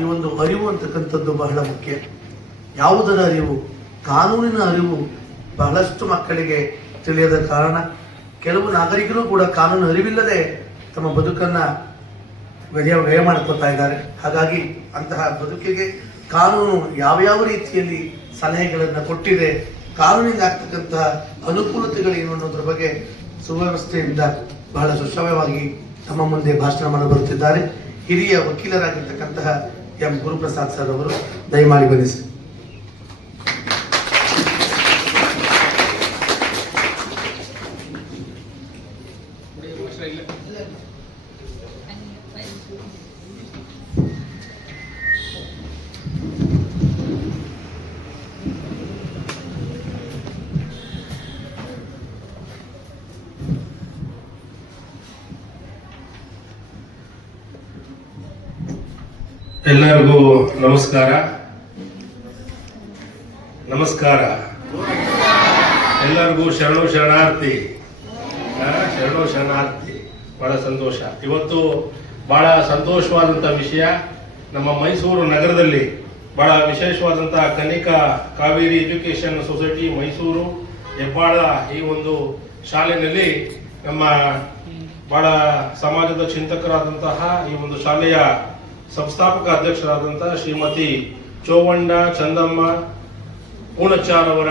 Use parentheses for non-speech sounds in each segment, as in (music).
ಈ ಒಂದು ಅರಿವು ಅಂತಕ್ಕಂಥದ್ದು ಬಹಳ ಮುಖ್ಯ. ಯಾವುದರ ಅರಿವು? ಕಾನೂನಿನ ಅರಿವು ಬಹಳಷ್ಟು ಮಕ್ಕಳಿಗೆ ತಿಳಿಯದ ಕಾರಣ. ಕೆಲವು ನಾಗರಿಕರು ಕೂಡ ಕಾನೂನು ಅರಿವಿಲ್ಲದೆ ತಮ್ಮ ಬದುಕನ್ನ ವ್ಯಯ ವ್ಯಯ ಮಾಡ್ಕೋತಾ ಇದ್ದಾರೆ. ಹಾಗಾಗಿ ಅಂತಹ ಬದುಕಿಗೆ ಕಾನೂನು ಯಾವ್ಯಾವ ರೀತಿಯಲ್ಲಿ ಸಲಹೆಗಳನ್ನು ಕೊಟ್ಟಿದೆ ಕಾನೂನಿಂದ ಆಗ್ತಕ್ಕಂತಹ ಅನುಕೂಲತೆಗಳೇನು ಅನ್ನೋದ್ರ ಬಗ್ಗೆ ಸುವ್ಯವಸ್ಥೆಯಿಂದ ಬಹಳ ಸುಶ್ರವ್ಯವಾಗಿ ತಮ್ಮ ಮುಂದೆ ಭಾಷಣ ಮಾಡಲು ಬರುತ್ತಿದ್ದಾರೆ. ಹಿರಿಯ ವಕೀಲರಾಗಿರ್ತಕ್ಕಂತಹ ಎಂ ಗುರುಪ್ರಸಾದ್ ಸರ್ ಅವರು ದಯಮಾಡಿ ಬನ್ನಿ ಎಲ್ಲರಿಗೂ ನಮಸ್ಕಾರ. ನಮಸ್ಕಾರ. ಎಲ್ಲರಿಗೂ ಶರಣು ಶರಣಾರ್ಥಿ. ಶರಣು ಶರಣಾರ್ಥಿ. ಬಹಳ ಸಂತೋಷ. ಇವತ್ತು ಬಹಳ ಸಂತೋಷವಾದಂಥ ವಿಷಯ ನಮ್ಮ ಮೈಸೂರು ನಗರದಲ್ಲಿ ಬಹಳ ವಿಶೇಷವಾದಂಥ ಕನಿಕಾ ಕಾವೇರಿ ಎಜುಕೇಶನ್ ಸೊಸೈಟಿ ಮೈಸೂರು ಹೆಬ್ಬಾಳ ಈ ಒಂದು ಶಾಲೆಯಲ್ಲಿ ನಮ್ಮ ಬಹಳ ಸಮಾಜದ ಚಿಂತಕರಾದಂತಹ ಈ ಒಂದು ಶಾಲೆಯ ಸಂಸ್ಥಾಪಕ ಅಧ್ಯಕ್ಷರಾದಂತಹ ಶ್ರೀಮತಿ ಚೋವಂಡ ಚಂದಮ್ಮ ಪೂಣಚ್ಚಾರ್ ಅವರ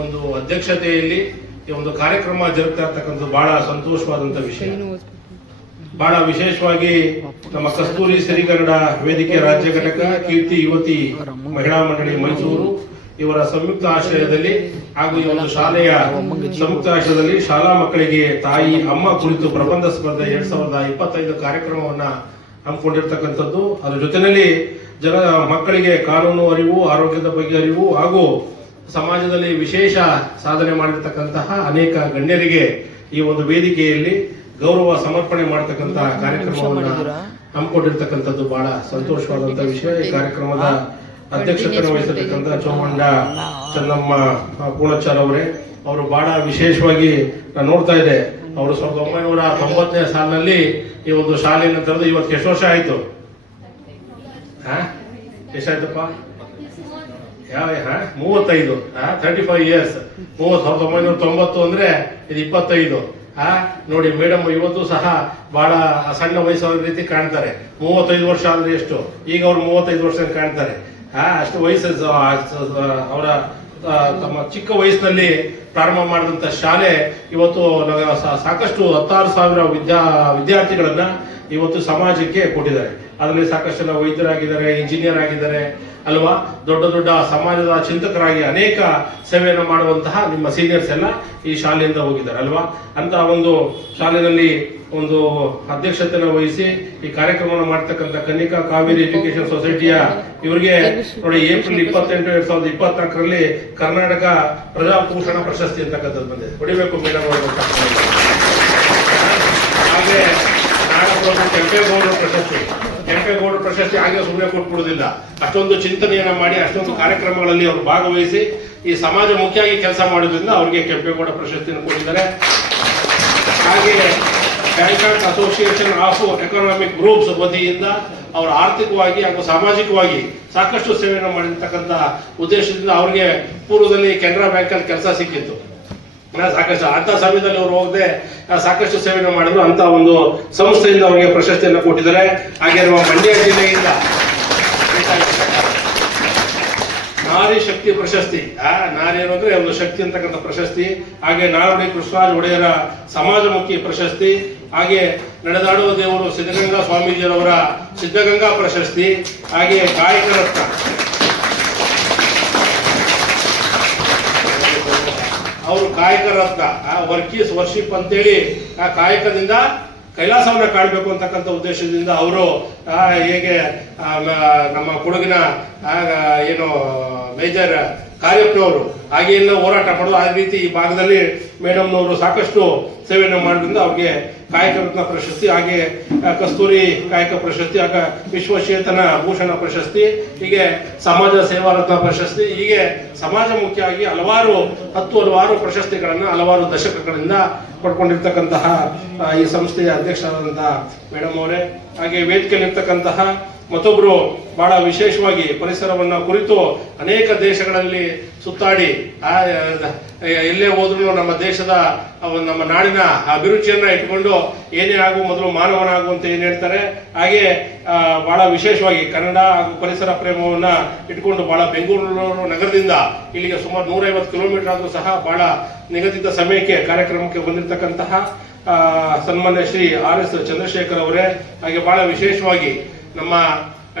ಒಂದು ಅಧ್ಯಕ್ಷತೆಯಲ್ಲಿ ಈ ಒಂದು ಕಾರ್ಯಕ್ರಮ ಜರುಗ್ತಾ ಇರ್ತಕ್ಕಂಥದ್ದು ಬಹಳ ಸಂತೋಷವಾದಂತ ವಿಷಯ. ಬಹಳ ವಿಶೇಷವಾಗಿ ನಮ್ಮ ಕಸ್ತೂರಿ ಸಿರಿಗನ್ನಡ ವೇದಿಕೆ ರಾಜ್ಯ ಘಟಕ, ಕೀರ್ತಿ ಯುವತಿ ಮಹಿಳಾ ಮಂಡಳಿ ಮೈಸೂರು, ಇವರ ಸಂಯುಕ್ತ ಆಶ್ರಯದಲ್ಲಿ ಹಾಗೂ ಈ ಒಂದು ಶಾಲೆಯ ಸಂಯುಕ್ತ ಆಶ್ರಯದಲ್ಲಿ ಶಾಲಾ ಮಕ್ಕಳಿಗೆ ತಾಯಿ, ಅಮ್ಮ ಕುರಿತು ಪ್ರಬಂಧ ಸ್ಪರ್ಧೆ ಎರಡ್ ಸಾವಿರದ ಇಪ್ಪತ್ತೈದು ಕಾರ್ಯಕ್ರಮವನ್ನ ಹಮ್ಮಿಕೊಂಡಿರ್ತಕ್ಕಂಥದ್ದು. ಅದ್ರ ಜೊತೆಯಲ್ಲಿ ಜನ ಮಕ್ಕಳಿಗೆ ಕಾನೂನು ಅರಿವು ಆರೋಗ್ಯದ ಬಗ್ಗೆ ಅರಿವು ಹಾಗೂ ಸಮಾಜದಲ್ಲಿ ವಿಶೇಷ ಸಾಧನೆ ಮಾಡಿರ್ತಕ್ಕಂತಹ ಅನೇಕ ಗಣ್ಯರಿಗೆ ಈ ಒಂದು ವೇದಿಕೆಯಲ್ಲಿ ಗೌರವ ಸಮರ್ಪಣೆ ಮಾಡತಕ್ಕಂತಹ ಕಾರ್ಯಕ್ರಮವನ್ನ ಹಮ್ಮಿಕೊಂಡಿರ್ತಕ್ಕಂಥದ್ದು ಬಹಳ ಸಂತೋಷವಾದಂತ ವಿಷಯ. ಈ ಕಾರ್ಯಕ್ರಮದ ಅಧ್ಯಕ್ಷತೆ ವಹಿಸತಕ್ಕಂತ ಚೋಮಂಡ ಚನ್ನಮ್ಮ ಪೂರ್ಣಚಾರ್ ಅವರೇ. ಅವರು ಬಹಳ ವಿಶೇಷವಾಗಿ ನಾನು ನೋಡ್ತಾ ಇದ್ದೆ. ಅವರು ಸಾವಿರದ ಒಂಬೈನೂರ ತೊಂಬತ್ತನೇ ಸಾಲಿನಲ್ಲಿ ಈ ಒಂದು ಶಾಲೆಯನ್ನು ತೆರೆದು ಇವತ್ತು ಎಷ್ಟು ವರ್ಷ ಆಯ್ತು? ಹಾ? ಎಷ್ಟಾಯ್ತಪ್ಪ? ಯಾವ ಮೂವತ್ತೈದು ತರ್ಟಿ ಫೈವ್ ಇಯರ್ಸ್ ಮೂವತ್ತು, ಸಾವಿರದ ಒಂಬೈನೂರ ತೊಂಬತ್ತು ಅಂದ್ರೆ ಇದು ಇಪ್ಪತ್ತೈದು. ಆ ನೋಡಿ, ಮೇಡಮ್, ಇವತ್ತು ಸಹ ಬಹಳ ಸಣ್ಣ ವಯಸ್ಸಾದ ರೀತಿ ಕಾಣ್ತಾರೆ. ಮೂವತ್ತೈದು ವರ್ಷ ಅಂದ್ರೆ ಎಷ್ಟು? ಈಗ ಅವ್ರು ಮೂವತ್ತೈದು ವರ್ಷ ಕಾಣ್ತಾರೆ. ಹಾ? ಅಷ್ಟು ವಯಸ್ಸು ಅವರ ತಮ್ಮ ಚಿಕ್ಕ ವಯಸ್ಸಿನಲ್ಲಿ ಪ್ರಾರಂಭ ಮಾಡಿದಂತ ಶಾಲೆ ಇವತ್ತು ಸಾಕಷ್ಟು ಹತ್ತಾರು ಸಾವಿರ ವಿದ್ಯಾ ವಿದ್ಯಾರ್ಥಿಗಳನ್ನ ಇವತ್ತು ಸಮಾಜಕ್ಕೆ ಕೊಟ್ಟಿದ್ದಾರೆ. ಅದರಲ್ಲಿ ಸಾಕಷ್ಟು ಜನ ವೈದ್ಯರಾಗಿದ್ದಾರೆ ಇಂಜಿನಿಯರ್ ಆಗಿದ್ದಾರೆ, ಅಲ್ವಾ? ದೊಡ್ಡ ದೊಡ್ಡ ಸಮಾಜದ ಚಿಂತಕರಾಗಿ ಅನೇಕ ಸೇವೆಯನ್ನು ಮಾಡುವಂತಹ ನಿಮ್ಮ ಸೀನಿಯರ್ಸ್ ಎಲ್ಲ ಈ ಶಾಲೆಯಿಂದ ಹೋಗಿದ್ದಾರೆ, ಅಲ್ವಾ? ಅಂತ ಒಂದು ಶಾಲೆಯಲ್ಲಿ ಒಂದು ಅಧ್ಯಕ್ಷತೆಯನ್ನು ವಹಿಸಿ ಈ ಕಾರ್ಯಕ್ರಮವನ್ನು ಮಾಡ್ತಕ್ಕಂಥ ಕನ್ನಿಕಾ ಕಾವೇರಿ ಎಜುಕೇಶನ್ ಸೊಸೈಟಿಯ ಇವರಿಗೆ ನೋಡಿ ಏಪ್ರಿಲ್ ಇಪ್ಪತ್ತೆಂಟು ಎರಡ್ ಸಾವಿರದ ಇಪ್ಪತ್ನಾಲ್ಕರಲ್ಲಿ ಕರ್ನಾಟಕ ಪ್ರಜಾಭೂಷಣ ಪ್ರಶಸ್ತಿ ಅಂತಕ್ಕಂಥದ್ದು ಬಂದಿದೆ. ಹೊಡಿಬೇಕು ಮೇಡಮ್ ಅವರು ಹಾಗೆ ಕೆಂಪೇಗೌಡ ಪ್ರಶಸ್ತಿ. ಕೆಂಪೇಗೌಡರ ಪ್ರಶಸ್ತಿ ಹಾಗೆ ಸುಮ್ಮನೆ ಕೊಟ್ಬಿಡುದಿಲ್ಲ. ಅಷ್ಟೊಂದು ಚಿಂತನೆಯನ್ನ ಮಾಡಿ ಅಷ್ಟೊಂದು ಕಾರ್ಯಕ್ರಮಗಳಲ್ಲಿ ಅವರು ಭಾಗವಹಿಸಿ ಈ ಸಮಾಜ ಮುಖ್ಯವಾಗಿ ಕೆಲಸ ಮಾಡೋದ್ರಿಂದ ಅವರಿಗೆ ಕೆಂಪೇಗೌಡ ಪ್ರಶಸ್ತಿಯನ್ನು ಕೊಟ್ಟಿದ್ದಾರೆ. ಹಾಗೆ Bangkok association of economic groups ವತಿಯಿಂದ ಅವರು ಆರ್ಥಿಕವಾಗಿ ಹಾಗೂ ಸಾಮಾಜಿಕವಾಗಿ ಸಾಕಷ್ಟು ಸೇವೆಯನ್ನು ಮಾಡಿರ್ತಕ್ಕಂಥ ಉದ್ದೇಶದಿಂದ ಅವರಿಗೆ ಪೂರ್ವದಲ್ಲಿ ಕೆನರಾ ಬ್ಯಾಂಕ್ ಅಲ್ಲಿ ಕೆಲಸ ಸಿಕ್ಕಿತ್ತು. ಸಾಕಷ್ಟು ಅಂತ ಸಮಯದಲ್ಲಿ ಅವರು ಹೋಗದೆ ಸಾಕಷ್ಟು ಸೇವೆಯನ್ನು ಮಾಡಿದ್ರು. ಅಂತ ಒಂದು ಸಂಸ್ಥೆಯಿಂದ ಅವರಿಗೆ ಪ್ರಶಸ್ತಿಯನ್ನು ಕೊಟ್ಟಿದ್ದಾರೆ. ಹಾಗೆ ನಮ್ಮ ಮಂಡ್ಯ ಜಿಲ್ಲೆಯಿಂದ ನಾರಿ ಶಕ್ತಿ ಪ್ರಶಸ್ತಿ. ಆ, ನಾರಿ ಅನ್ನೋದ್ರೆ ಒಂದು ಶಕ್ತಿ ಅಂತಕ್ಕಂಥ ಪ್ರಶಸ್ತಿ. ಹಾಗೆ ನಾರಾಯಣಿ ಕೃಷ್ಣರಾಜ್ ಒಡೆಯರ ಸಮಾಜಮುಖಿ ಪ್ರಶಸ್ತಿ. ಹಾಗೆ ನಡೆದಾಡುವ ದೇವರು ಸಿದ್ಧಗಂಗಾ ಸ್ವಾಮೀಜಿಯವರ ಸಿದ್ಧಗಂಗಾ ಪ್ರಶಸ್ತಿ, ಹಾಗೆ ಕಾಯಕ ಅವರು ಕಾಯಕ ರತ್ನ. ಆ ವರ್ಕೀಸ್ ವರ್ಷಿಪ್ ಅಂತೇಳಿ ಆ ಕಾಯಕದಿಂದ ಕೈಲಾಸವನ್ನ ಕಾಣಬೇಕು ಅಂತಕ್ಕಂಥ ಉದ್ದೇಶದಿಂದ ಅವರು ಹೇಗೆ ನಮ್ಮ ಕೊಡಗಿನ ಏನು, ಮೇಜರ್ ಕಾರ್ಯಪ್ನವರು ಹಾಗೆ ಎಲ್ಲ ಹೋರಾಟ ಮಾಡೋದು ಆ ರೀತಿ ಈ ಭಾಗದಲ್ಲಿ ಮೇಡಮ್ನವರು ಸಾಕಷ್ಟು ಸೇವೆಯನ್ನು ಮಾಡೋದ್ರಿಂದ ಅವ್ರಿಗೆ ಕಾಯಕ ಪ್ರಶಸ್ತಿ, ಹಾಗೆ ಕಸ್ತೂರಿ ಕಾಯಕ ಪ್ರಶಸ್ತಿ, ಆಗ ವಿಶ್ವಚೇತನ ಭೂಷಣ ಪ್ರಶಸ್ತಿ, ಹೀಗೆ ಸಮಾಜ ಸೇವಾ ರತ್ನ ಪ್ರಶಸ್ತಿ, ಹೀಗೆ ಸಮಾಜ ಮುಖ್ಯವಾಗಿ ಹಲವಾರು, ಹತ್ತು ಹಲವಾರು ಪ್ರಶಸ್ತಿಗಳನ್ನು, ಹಲವಾರು ದಶಕಗಳಿಂದ ಪಡ್ಕೊಂಡಿರ್ತಕ್ಕಂತಹ ಈ ಸಂಸ್ಥೆಯ ಅಧ್ಯಕ್ಷರಾದಂತಹ ಮೇಡಮ್ ಅವರೇ, ಹಾಗೆ ವೇದಿಕೆಯಲ್ಲಿರ್ತಕ್ಕಂತಹ ಮತ್ತೊಬ್ರು ಬಹಳ ವಿಶೇಷವಾಗಿ ಪರಿಸರವನ್ನ ಕುರಿತು ಅನೇಕ ದೇಶಗಳಲ್ಲಿ ಸುತ್ತಾಡಿ ಆ, ಎಲ್ಲೇ ಹೋದ್ರೂ ನಮ್ಮ ದೇಶದ ನಮ್ಮ ನಾಡಿನ ಅಭಿರುಚಿಯನ್ನ ಇಟ್ಕೊಂಡು ಏನೇ ಆಗು ಮೊದಲು ಮಾನವನಾಗು ಅಂತ ಏನ್ ಹೇಳ್ತಾರೆ ಹಾಗೆ ಬಹಳ ವಿಶೇಷವಾಗಿ ಕನ್ನಡ ಹಾಗೂ ಪರಿಸರ ಪ್ರೇಮವನ್ನ ಇಟ್ಕೊಂಡು ಬಹಳ ಬೆಂಗಳೂರು ನಗರದಿಂದ ಇಲ್ಲಿಗೆ ಸುಮಾರು ನೂರೈವತ್ತು ಕಿಲೋಮೀಟರ್ ಆದ್ರೂ ಸಹ ಬಹಳ ನಿಗದಿತ ಸಮಯಕ್ಕೆ ಕಾರ್ಯಕ್ರಮಕ್ಕೆ ಬಂದಿರತಕ್ಕಂತಹ ಸನ್ಮಾನ್ಯ ಶ್ರೀ ಆರ್ ಎಸ್ ಚಂದ್ರಶೇಖರ್ ಅವರೇ ಹಾಗೆ ಬಹಳ ವಿಶೇಷವಾಗಿ ನಮ್ಮ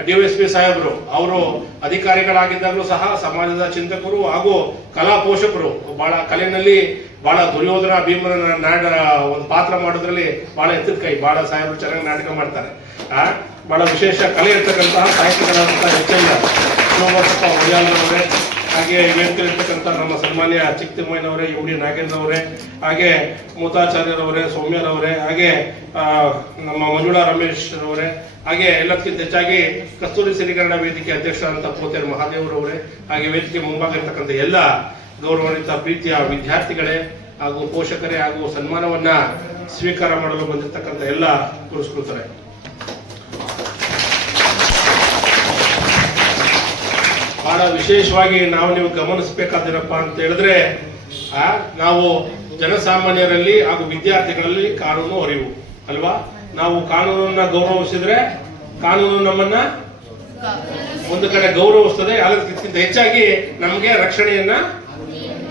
ಡಿ ಎಸ್ ಪಿ ಸಾಹೇಬರು, ಅವರು ಅಧಿಕಾರಿಗಳಾಗಿದ್ದಾಗಲೂ ಸಹ ಸಮಾಜದ ಚಿಂತಕರು ಹಾಗೂ ಕಲಾ ಪೋಷಕರು ಬಹಳ ಕಲೆನಲ್ಲಿ ಬಹಳ ದುರ್ಯೋಧನ ಭೀಮನ ನಾಡ, ಒಂದು ಪಾತ್ರ ಮಾಡೋದ್ರಲ್ಲಿ ಬಹಳ ಎತ್ತಿದ ಕೈ. ಬಹಳ ಸಾಹೇಬರು ಚೆನ್ನಾಗಿ ನಾಟಕ ಮಾಡ್ತಾರೆ. ಆ, ಬಹಳ ವಿಶೇಷ ಕಲೆ ಇರ್ತಕ್ಕಂತಹ ಸಾಹಿತ್ಯಗಳಂತಹ ಹೆಚ್ಚಿಲ್ಲ ಶಿವಮೊಗ್ಗ ಹಾಗೆ ವೇದಿಕೆಯಲ್ಲಿರ್ತಕ್ಕಂಥ ನಮ್ಮ ಸನ್ಮಾನ್ಯ ಚಿಕ್ಕತಿಮ್ಮಯ್ಯನವರೇ ಯು ಡಿ ನಾಗೇಂದ್ರವರೇ ಹಾಗೆ ಮೂತಾಚಾರ್ಯರವರೇ, ಸೌಮ್ಯರವರೇ, ಹಾಗೆ ನಮ್ಮ ಮಂಜುಳಾ ರಮೇಶ್ ಅವರೇ ಹಾಗೆ ಎಲ್ಲಕ್ಕಿಂತ ಹೆಚ್ಚಾಗಿ ಕಸ್ತೂರಿ ಸಿರಿಕರಣ ವೇದಿಕೆ ಅಧ್ಯಕ್ಷರಾದಂಥ ಪೋತೇರ್ ಮಹಾದೇವರವರೇ, ಹಾಗೆ ವೇದಿಕೆ ಮುಂಭಾಗ ಇರ್ತಕ್ಕಂಥ ಎಲ್ಲ ಗೌರವಾನ್ವಿತ ಪ್ರೀತಿಯ ವಿದ್ಯಾರ್ಥಿಗಳೇ ಹಾಗೂ ಪೋಷಕರೇ ಹಾಗೂ ಸನ್ಮಾನವನ್ನ ಸ್ವೀಕಾರ ಮಾಡಲು ಬಂದಿರತಕ್ಕಂಥ ಎಲ್ಲ ಪುರಸ್ಕೃತರೇ ಬಹಳ ವಿಶೇಷವಾಗಿ ನಾವು ನೀವು ಗಮನಿಸಬೇಕಾದಿರಪ್ಪ ಅಂತ ಹೇಳಿದ್ರೆ ಆ, ನಾವು ಜನಸಾಮಾನ್ಯರಲ್ಲಿ ಹಾಗೂ ವಿದ್ಯಾರ್ಥಿಗಳಲ್ಲಿ ಕಾನೂನು ಅರಿವು ಅಲ್ವಾ? ನಾವು ಕಾನೂನನ್ನ ಗೌರವಿಸಿದ್ರೆ ಕಾನೂನು ನಮ್ಮನ್ನ ಒಂದು ಕಡೆ ಗೌರವಿಸ್ತದೆ ಅದಕ್ಕಿಂತ ಹೆಚ್ಚಾಗಿ ನಮಗೆ ರಕ್ಷಣೆಯನ್ನ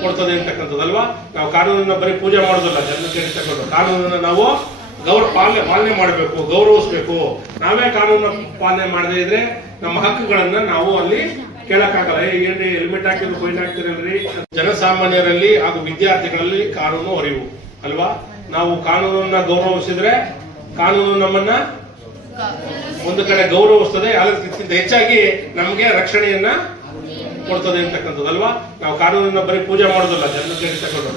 ಕೊಡ್ತದೆ ಅಂತಕ್ಕಂಥದ್ದು ಅಲ್ವಾ? ನಾವು ಕಾನೂನನ್ನ ಬರೀ ಪೂಜೆ ಮಾಡೋದಲ್ಲ ಜನಕ್ಕೆ ತಗೊಂಡು ಕಾನೂನನ್ನ ನಾವು ಗೌರವ ಪಾಲನೆ ಪಾಲನೆ ಮಾಡಬೇಕು ಗೌರವಿಸ್ಬೇಕು. ನಾವೇ ಕಾನೂನು ಪಾಲನೆ ಮಾಡದೇ ಇದ್ರೆ ನಮ್ಮ ಹಕ್ಕುಗಳನ್ನ ನಾವು ಅಲ್ಲಿ ಕೇಳಕ್ಕಾಗಲ್ಲ. ಏನ್ರಿ ಹೆಲ್ಮೆಟ್ ಹಾಕಿದ್ರು ಫೈನ್ ಹಾಕ್ತಿರಲ್ರಿ ಜನಸಾಮಾನ್ಯರಲ್ಲಿ ಹಾಗೂ ವಿದ್ಯಾರ್ಥಿಗಳಲ್ಲಿ ಕಾನೂನು ಅರಿವು ಅಲ್ವಾ? ನಾವು ಕಾನೂನನ್ನ ಗೌರವಿಸಿದ್ರೆ ಕಾನೂನು ನಮ್ಮನ್ನ ಒಂದು ಕಡೆ ಗೌರವಿಸ್ತದೆ ಅದಕ್ಕಿಂತ ಹೆಚ್ಚಾಗಿ ನಮಗೆ ರಕ್ಷಣೆಯನ್ನ ಕೊಡ್ತದೆ ಅಂತಕ್ಕಂಥದ್ದು, ಅಲ್ವಾ? ನಾವು ಕಾನೂನನ್ನ ಬರೀ ಪೂಜೆ ಮಾಡೋದಲ್ಲ ಜನ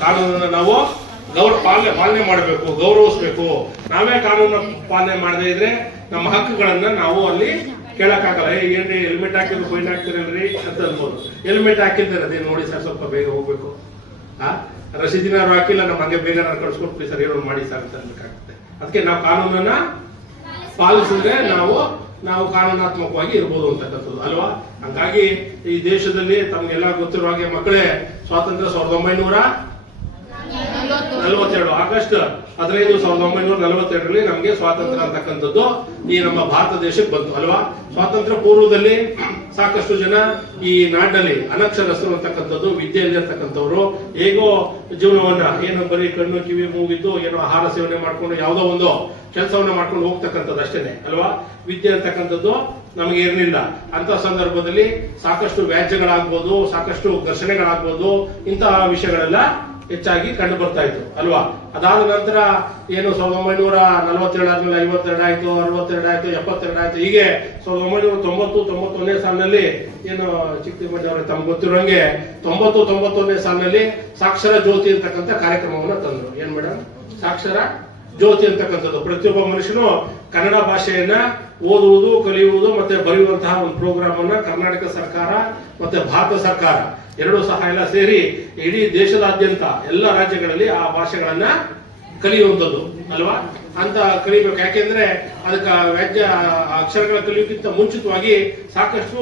ಕಾನೂನನ್ನ ನಾವು ಗೌರವ ಪಾಲನೆ ಪಾಲನೆ ಮಾಡಬೇಕು, ಗೌರವಿಸ್ಬೇಕು. ನಾವೇ ಕಾನೂನು ಪಾಲನೆ ಮಾಡದೇ ಇದ್ರೆ ನಮ್ಮ ಹಕ್ಕುಗಳನ್ನ ನಾವು ಅಲ್ಲಿ ಕೇಳಕ್ಕಾಗಲ್ಲ. ಏ, ಏನ್ರಿ ಹೆಲ್ಮೆಟ್ ಹಾಕಿದ್ರು ಫೈನ್ ಹಾಕ್ತಿರಲ್ರಿ ಅಂತ ಅನ್ಬೋದು. ಹೆಲ್ಮೆಟ್ ಹಾಕಿದ್ರೆ ಅದೇ ನೋಡಿ ಸರ್ ಸ್ವಲ್ಪ ಬೇಗ ಹೋಗ್ಬೇಕು. ಆ? ರಸೀದಿನಾರು ಹಾಕಿಲ್ಲ ನಮ್ಮ ಹಂಗೆ ಬೇಗ ನಾನು ಸರ್ ಏನೋ ಮಾಡಿ ಸರ್ ಅಂತ ಅನ್ಬೇಕಾಗುತ್ತೆ. ಅದಕ್ಕೆ ನಾವು ಕಾನೂನನ್ನ ಪಾಲಿಸಿದ್ರೆ ನಾವು ನಾವು ಕಾನೂನಾತ್ಮಕವಾಗಿ ಇರ್ಬೋದು ಅಂತಕ್ಕಂಥದ್ದು. ಅಲ್ವಾ? ಹಂಗಾಗಿ ಈ ದೇಶದಲ್ಲಿ ತಮ್ಗೆಲ್ಲ ಗೊತ್ತಿರೋ ಹಾಗೆ ಮಕ್ಕಳೇ ಸ್ವಾತಂತ್ರ್ಯ ಸಾವಿರದ ಒಂಬೈನೂರ ನಲವತ್ತೆರಡು ಆಗಸ್ಟ್ ಹದಿನೈದು ಸಾವಿರದ ಒಂಬೈನೂರ ನಲವತ್ತೆರಡರಲ್ಲಿ ನಮಗೆ ಸ್ವಾತಂತ್ರ್ಯ ಅಂತಕ್ಕಂಥದ್ದು ಈ ನಮ್ಮ ಭಾರತ ದೇಶಕ್ಕೆ ಬಂತು, ಅಲ್ವಾ? ಸ್ವಾತಂತ್ರ್ಯ ಪೂರ್ವದಲ್ಲಿ ಸಾಕಷ್ಟು ಜನ ಈ ನಾಡಿನಲ್ಲಿ ಅನಕ್ಷರಸ್ಥರು ಅಂತಕ್ಕಂಥದ್ದು ವಿದ್ಯೆ ಇರ್ತಕ್ಕಂಥವ್ರು ಹೇಗೋ ಜೀವನವನ್ನ ಏನೋ ಬರೀ ಕಣ್ಣು, ಕಿವಿ, ಮೂಗಿದ್ದು ಏನೋ ಆಹಾರ ಸೇವನೆ ಮಾಡ್ಕೊಂಡು ಯಾವುದೋ ಒಂದು ಕೆಲಸವನ್ನ ಮಾಡ್ಕೊಂಡು ಹೋಗ್ತಕ್ಕಂಥದ್ದು ಅಷ್ಟೇನೆ, ಅಲ್ವಾ? ವಿದ್ಯೆ ಅಂತಕ್ಕಂಥದ್ದು ನಮಗೆ ಇರಲಿಲ್ಲ. ಅಂತ ಸಂದರ್ಭದಲ್ಲಿ ಸಾಕಷ್ಟು ವ್ಯಾಜ್ಯಗಳಾಗ್ಬೋದು, ಸಾಕಷ್ಟು ಘರ್ಷಣೆಗಳಾಗ್ಬೋದು, ಇಂತಹ ವಿಷಯಗಳೆಲ್ಲ ಹೆಚ್ಚಾಗಿ ಕಂಡು ಬರ್ತಾ ಇತ್ತು, ಅಲ್ವಾ? ಅದಾದ ನಂತರ ಏನು ಸಾವಿರದ ಒಂಬೈನೂರ ನಲವತ್ತೆರಡು ಆದ್ಮೇಲೆ ಐವತ್ತೆರಡು ಆಯ್ತು ಅರವತ್ತೆರಡು ಆಯ್ತು ಎಪ್ಪತ್ತೆರಡು ಆಯ್ತು ಹೀಗೆ ಸಾವಿರದ ಒಂಬೈನೂರ ತೊಂಬತ್ತು, ತೊಂಬತ್ತೊಂದನೇ ಸಾಲಿನಲ್ಲಿ ಏನು ಚಿಕ್ಕಮಂಡಿ ಅವರೇ ತಮ್ಗೆ ಗೊತ್ತಿರೋಂಗೆ ತೊಂಬತ್ತು, ತೊಂಬತ್ತೊಂದನೇ ಸಾಲಿನಲ್ಲಿ ಸಾಕ್ಷರ ಜ್ಯೋತಿ ಇರ್ತಕ್ಕಂಥ ಕಾರ್ಯಕ್ರಮವನ್ನು ತಂದರು. ಏನ್ ಮೇಡಮ್? ಸಾಕ್ಷರ ಜ್ಯೋತಿ ಅಂತಕ್ಕಂಥದ್ದು. ಪ್ರತಿಯೊಬ್ಬ ಮನುಷ್ಯನು ಕನ್ನಡ ಭಾಷೆಯನ್ನ ಓದುವುದು, ಕಲಿಯುವುದು ಮತ್ತೆ ಬರೆಯುವಂತಹ ಒಂದು ಪ್ರೋಗ್ರಾಮ್ ಅನ್ನ ಕರ್ನಾಟಕ ಸರ್ಕಾರ ಮತ್ತೆ ಭಾರತ ಸರ್ಕಾರ ಎರಡೂ ಸಹ ಎಲ್ಲ ಸೇರಿ ಇಡೀ ದೇಶದಾದ್ಯಂತ ಎಲ್ಲ ರಾಜ್ಯಗಳಲ್ಲಿ ಆ ಭಾಷೆಗಳನ್ನ ಕಲಿಯುವಂಥದ್ದು, ಅಲ್ವಾ? ಅಂತ ಕಲಿಬೇಕು. ಯಾಕೆಂದ್ರೆ ಅದಕ್ಕೆ ವ್ಯಾಜ್ಯ, ಅಕ್ಷರಗಳ ಕಲಿಯೋಕ್ಕಿಂತ ಮುಂಚಿತವಾಗಿ ಸಾಕಷ್ಟು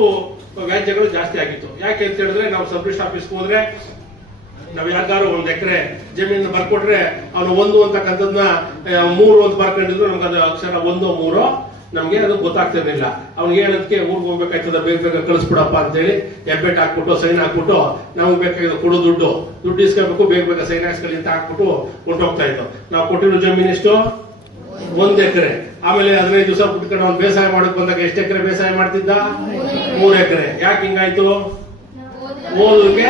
ವ್ಯಾಜ್ಯಗಳು ಜಾಸ್ತಿ ಆಗಿತ್ತು. ಯಾಕೆ ಅಂತ ಹೇಳಿದ್ರೆ ನಾವು ಸಬ್ ಆಫೀಸ್ಗೆ ಹೋದ್ರೆ ನಾವ್ ಯಾರಿಗಾರು ಒಂದ್ ಎಕರೆ ಜಮೀನು ಬರ್ಕೊಟ್ರೆ ಅವನು ಒಂದು ಅಂತಕ್ಕಂಥದ್ನ ಮೂರು ಅಂತ ಬರ್ಕೊಂಡಿದ್ರು ನಮ್ಗೆ ಅದು ಅಕ್ಷರ ಒಂದು ಮೂರು ನಮ್ಗೆ ಅದು ಗೊತ್ತಾಗ್ತಿರ್ಲಿಲ್ಲ. ಅವ್ನಿಗೆ ಹೇಳೋದಕ್ಕೆ ಊರ್ಗ್ ಹೋಗ್ಬೇಕಾಯ್ತದ, ಬೇಗ ಬೇಗ ಕಳಿಸ್ಬಿಡಪ್ಪ ಅಂತೇಳಿ ಹೆಬ್ಬೆಟ್ ಹಾಕ್ಬಿಟ್ಟು, ಸೈನ್ ಹಾಕ್ಬಿಟ್ಟು ನಮ್ಗೆ ಬೇಕಾಗಿದ್ದು ಕೊಡು ದುಡ್ಡು ದುಡ್ಡು ಇಸ್ಕೋಬೇಕು, ಬೇಗ ಬೇಗ ಸೈನ್ ಹಾಕ್ಸ್ಕೊಳ್ಳಿ ಅಂತ ಹಾಕ್ಬಿಟ್ಟು ಹೊಂಟೋಗ್ತಾ ಇತ್ತು ನಾವು ಕೊಟ್ಟಿರೋ ಜಮೀನು ಎಷ್ಟು? ಒಂದ್ ಎಕರೆ. ಆಮೇಲೆ ಹದಿನೈದು ದಿವಸ ಬಿಟ್ಕೊಂಡು ಅವ್ನು ಬೇಸಾಯ ಮಾಡಕ್ ಬಂದಾಗ ಎಷ್ಟು ಎಕರೆ ಬೇಸಾಯ ಮಾಡ್ತಿದ್ದ? ಮೂರ್ ಎಕರೆ. ಯಾಕೆ ಹಿಂಗಾಯ್ತು? ಓದೋಕೆ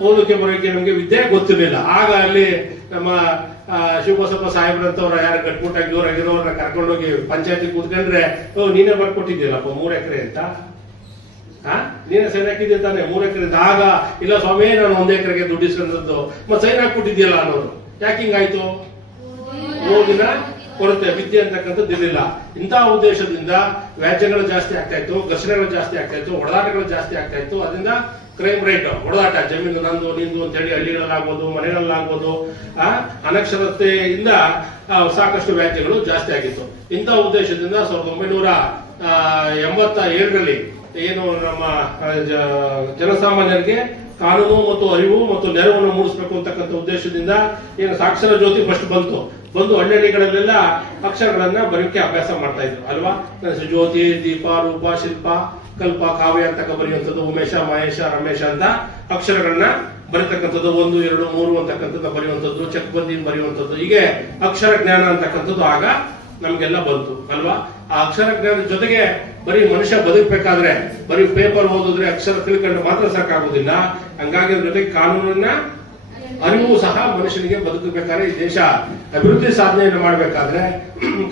ಓದೋಕೆ ಬರೋಕೆ ನಮಗೆ ವಿದ್ಯೆ ಗೊತ್ತಿರಲಿಲ್ಲ. ಆಗ ಅಲ್ಲಿ ನಮ್ಮ ಶಿವಬಸಪ್ಪ ಸಾಹೇಬ್ರಂತವ್ರ ಯಾರು ಗಟ್ಮುಟ್ಟಾಗಿ ಜೋರಾಗಿರೋರ್ನ ಕರ್ಕೊಂಡೋಗಿ ಪಂಚಾಯತಿ ಕೂತ್ಕೊಂಡ್ರೆ, ಓ, ನೀನೇ ಬರ್ಕೊಟ್ಟಿದ್ದೀರಪ್ಪ ಮೂರ್ ಎಕರೆ ಅಂತ? ಹಾ ನೀನೇ ಸೈನ್ ಹಾಕಿದ್ದೆ ತಾನೆ ಮೂರ್ ಎಕರೆ ಆಗ, ಇಲ್ಲ ಸ್ವಾಮಿ, ನಾನು ಒಂದ್ ಎಕರೆಗೆ ದುಡ್ಡು ಇಸ್ಕೊಂಡದ್ದು. ಮತ್ತೆ ಸೈನ್ ಹಾಕ್ಬಿಟ್ಟಿದ್ಯಲ್ಲ ಅನ್ನೋರು. ಯಾಕೆ ಹಿಂಗಾಯ್ತು? ಓದಿನ ಕೊರತೆ, ವಿದ್ಯೆ ಅಂತಕ್ಕಂಥದ್ದು ಇರಲಿಲ್ಲ. ಇಂತಹ ಉದ್ದೇಶದಿಂದ ವ್ಯಾಜ್ಯಗಳು ಜಾಸ್ತಿ ಆಗ್ತಾ ಇತ್ತು, ಘರ್ಷಣೆಗಳು ಜಾಸ್ತಿ ಆಗ್ತಾ ಇತ್ತು ಜಾಸ್ತಿ ಆಗ್ತಾ ಇತ್ತು. ಅದರಿಂದ ಕ್ರೈಮ್ ರೇಟ್ ಹೊಡೆದಾಟ ಜಮೀನು ನಂದು, ನಿಂದು ಅಂತ ಹೇಳಿ ಹಳ್ಳಿಗಳಲ್ಲಾಗ್ಬೋದು, ಮನೆಗಳಲ್ಲಾಗ್ಬೋದು, ಆ, ಅನಕ್ಷರತೆಯಿಂದ ಸಾಕಷ್ಟು ವ್ಯಾಜ್ಯಗಳು ಜಾಸ್ತಿ ಆಗಿತ್ತು. ಇಂಥ ಉದ್ದೇಶದಿಂದ ಸಾವಿರದ ಒಂಬೈನೂರ ಎಂಬತ್ತ ಏಳರಲ್ಲಿ ಏನು ನಮ್ಮ ಜನಸಾಮಾನ್ಯರಿಗೆ ಕಾನೂನು ಮತ್ತು ಅರಿವು ಮತ್ತು ನೆರವನ್ನು ಮೂಡಿಸಬೇಕು ಅಂತಕ್ಕಂಥ ಉದ್ದೇಶದಿಂದ ಏನು ಸಾಕ್ಷರ ಜ್ಯೋತಿ ಫಸ್ಟ್ ಬಂತು. ಬಂದು ಹಳ್ಳಿಗಳಿಗೆಲ್ಲ ಅಕ್ಷರಗಳನ್ನ ಬರೋಕೆ ಅಭ್ಯಾಸ ಮಾಡ್ತಾ ಇದ್ರು, ಅಲ್ವಾ? ಜ್ಯೋತಿ, ದೀಪ, ರೂಪ, ಶಿಲ್ಪ ಕಲ್ಪ, ಕಾವ್ಯ ಅಂತಕ ಬರೆಯುವಂಥದ್ದು ಉಮೇಶ, ಮಹೇಶ, ರಮೇಶ ಅಂತ ಅಕ್ಷರಗಳನ್ನ ಬರೀತಕ್ಕಂಥದ್ದು ಒಂದು, ಎರಡು, ಮೂರು ಅಂತಕ್ಕಂಥದ್ದು ಬರೆಯುವಂಥದ್ದು ಚಕ್ಬಂದಿನ ಬರೆಯುವಂಥದ್ದು. ಹೀಗೆ ಅಕ್ಷರ ಜ್ಞಾನ ಅಂತಕ್ಕಂಥದ್ದು ಆಗ ನಮ್ಗೆಲ್ಲ ಬಂತು, ಅಲ್ವಾ? ಆ ಅಕ್ಷರ ಜ್ಞಾನದ ಜೊತೆಗೆ ಬರೀ ಮನುಷ್ಯ ಬದುಕಬೇಕಾದ್ರೆ, ಬರೀ ಪೇಪರ್ ಓದಿದ್ರೆ ಅಕ್ಷರ ತಿಳ್ಕೊಂಡು ಮಾತ್ರ ಸಾಕಾಗುದಿಲ್ಲ ಹಂಗಾಗಿ ಅದ್ರ ಜೊತೆಗೆ ಕಾನೂನನ್ನ ಅರಿವು ಸಹ ಮನುಷ್ಯನಿಗೆ ಬದುಕಬೇಕಾದ್ರೆ ಈ ದೇಶ ಅಭಿವೃದ್ಧಿ ಸಾಧನೆಯನ್ನು ಮಾಡಬೇಕಾದ್ರೆ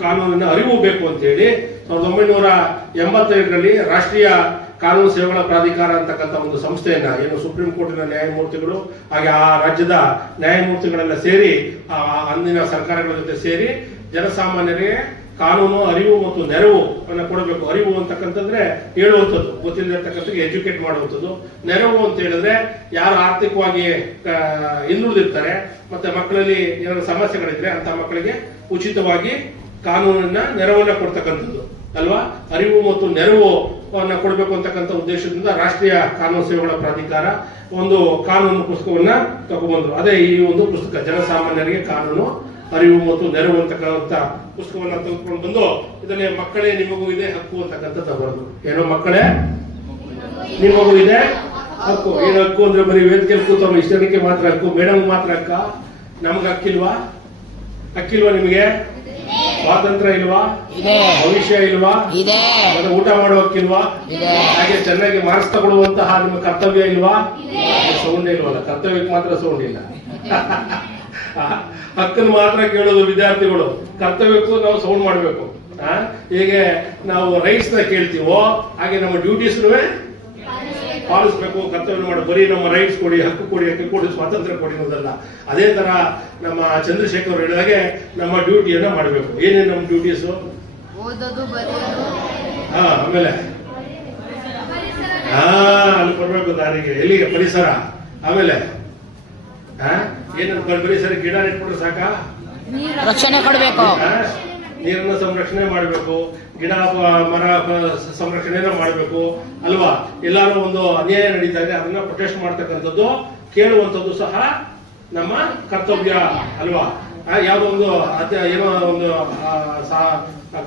ಕಾನೂನಿನ ಅರಿವು ಬೇಕು ಅಂತ ಹೇಳಿ ಸಾವಿರದ ಒಂಬೈನೂರ ಎಂಬತ್ತೈದರಲ್ಲಿ ರಾಷ್ಟ್ರೀಯ ಕಾನೂನು ಸೇವೆಗಳ ಪ್ರಾಧಿಕಾರ ಅಂತಕ್ಕಂಥ ಒಂದು ಸಂಸ್ಥೆಯನ್ನ, ಏನು ಸುಪ್ರೀಂ ಕೋರ್ಟಿನ ನ್ಯಾಯಮೂರ್ತಿಗಳು, ಹಾಗೆ ಆ ರಾಜ್ಯದ ನ್ಯಾಯಮೂರ್ತಿಗಳೆಲ್ಲ ಸೇರಿ, ಆ ಅಂದಿನ ಸರ್ಕಾರಗಳ ಜೊತೆ ಸೇರಿ ಜನಸಾಮಾನ್ಯರಿಗೆ ಕಾನೂನು, ಅರಿವು ಮತ್ತು ನೆರವು ಅನ್ನ ಕೊಡಬೇಕು. ಅರಿವು ಅಂತಕ್ಕಂಥದ್ರೆ ಹೇಳುವಂಥದ್ದು ಗೊತ್ತಿಲ್ಲದಿರ್ತಕ್ಕಂಥದ್ದು ಎಜುಕೇಟ್ ಮಾಡುವಂಥದ್ದು. ನೆರವು ಅಂತ ಹೇಳಿದ್ರೆ ಯಾರು ಆರ್ಥಿಕವಾಗಿ ಹಿಂದುಳಿದಿರ್ತಾರೆ, ಮತ್ತೆ ಮಕ್ಕಳಲ್ಲಿ ಏನಾದ್ರು ಸಮಸ್ಯೆಗಳಿದ್ರೆ ಅಂತ ಮಕ್ಕಳಿಗೆ ಉಚಿತವಾಗಿ ಕಾನೂನನ್ನ ನೆರವನ್ನ ಕೊಡ್ತಕ್ಕಂಥದ್ದು. ಅಲ್ವಾ? ಅರಿವು ಮತ್ತು ನೆರವು ಕೊಡಬೇಕು ಅಂತಕ್ಕಂಥ ಉದ್ದೇಶದಿಂದ ರಾಷ್ಟ್ರೀಯ ಕಾನೂನು ಸೇವೆಗಳ ಪ್ರಾಧಿಕಾರ ಒಂದು ಕಾನೂನು ಪುಸ್ತಕವನ್ನ ತಗೊಂಡ್ಬಂದ್ರು. ಅದೇ ಈ ಒಂದು ಪುಸ್ತಕ, ಜನಸಾಮಾನ್ಯರಿಗೆ ಕಾನೂನು, ಅರಿವು ಮತ್ತು ನೆರವು ಅಂತಕ್ಕಂಥ ಪುಸ್ತಕವನ್ನ ತೆಗೆದುಕೊಂಡು ಬಂದು ಇದರಲ್ಲಿ ಮಕ್ಕಳೇ ನಿಮಗೂ ಇದೆ, ಹಕ್ಕು ಅಂತಕ್ಕಂಥದ್ದು ಬರೋದು ಏನೋ ಮಕ್ಕಳೇ? ನಿಮಗೂ ಇದೆ? ಹಕ್ಕು. ಏನು ಹಕ್ಕು ಅಂದ್ರೆ ಬರೀ ವೇದಿಕೆ ಕೂತವ್ರು, ಇಷ್ಟಕ್ಕೆ ಮಾತ್ರ ಹಕ್ಕು. ಮೇಡಮ್ ಮಾತ್ರ ಹಕ್ಕ? ನಮ್ಗೆ ಹಕ್ಕಿಲ್ವಾ? ಹಕ್ಕಿಲ್ವಾ ನಿಮಗೆ? ಸ್ವಾತಂತ್ರ್ಯ ಇಲ್ವಾ? ಇದೆ. ಭವಿಷ್ಯ ಇಲ್ವಾ? ಇದೆ. ಮತ್ತೆ ಊಟ ಮಾಡೋಕ್ಕಿಲ್ವಾ ಇದೆ. ಹಾಗೆ ಚೆನ್ನಾಗಿ ಮಾರ್ಕ್ಸ್ ತಗೊಳ್ಳುವಂತಹ ನಿಮ್ಮ ಕರ್ತವ್ಯ ಇಲ್ವಾ? ಸೌಂಡ್ ಇಲ್ವಲ್ಲ? ಕರ್ತವ್ಯಕ್ಕೆ ಮಾತ್ರ ಸೌಂಡ್ ಇಲ್ಲ. ಹಕ್ಕನ್ನು ಮಾತ್ರ ಕೇಳೋದು ವಿದ್ಯಾರ್ಥಿಗಳು. ಕರ್ತವ್ಯಕ್ಕೂ ನಾವು ಸೌಂಡ್ ಮಾಡಬೇಕು. ಹೀಗೆ ನಾವು ರೈಟ್ಸ್ನ ಕೇಳ್ತೀವೋ ಹಾಗೆ ನಮ್ಮ ಡ್ಯೂಟೀಸ್ ಪಾಲಿಸ್ಬೇಕು ಕರ್ತವ್ಯ ಮಾಡಿ ಬರೀ ನಮ್ಮ ರೈಟ್ಸ್ ಕೊಡಿ ಹಕ್ಕು ಕೊಡಿ ಹಕ್ಕು ಕೊಡಿ ಸ್ವಾತಂತ್ರ್ಯ ಕೊಡಿ ಅನ್ನೋದಲ್ಲ. ಅದೇ ತರ ನಮ್ಮ ಚಂದ್ರಶೇಖರ್ ಅವರು ಹೇಳಿದಾಗೆ ನಮ್ಮ ಡ್ಯೂಟಿಯನ್ನ ಮಾಡಬೇಕು. ಏನೇನು ನಮ್ಮ ಡ್ಯೂಟೀಸ್ ಹಾ ಆಮೇಲೆ? ಹಾ ಅಲ್ಲಿ ಕೊಡ್ಬೇಕು ದಾರಿಗೆ. ಎಲ್ಲಿಗೆ? ಪರಿಸರ. ಆಮೇಲೆ? ಹಾ ಏನು ಪರಿಸರ ಗಿಡ ನೆಟ್ಬಿಟ್ರೆ ಸಾಕಾ? ರಕ್ಷಣೆ ಕೊಡಬೇಕು. ಹಾ? ನೀರನ್ನ ಸಂರಕ್ಷಣೆ ಮಾಡಬೇಕು. ಗಿಡ ಮರ ಸಂರಕ್ಷಣೆನ ಮಾಡಬೇಕು, ಅಲ್ವಾ? ಎಲ್ಲಾರು ಒಂದು ಅನ್ಯಾಯ ನಡೀತಾ ಇದೆ, ಅದನ್ನ ಪ್ರೊಟೆಸ್ಟ್ ಮಾಡ್ತಕ್ಕಂಥದ್ದು, ಕೇಳುವಂಥದ್ದು ಸಹ ನಮ್ಮ ಕರ್ತವ್ಯ, ಅಲ್ವಾ? ಯಾವುದೋ ಒಂದು ಏನೋ ಒಂದು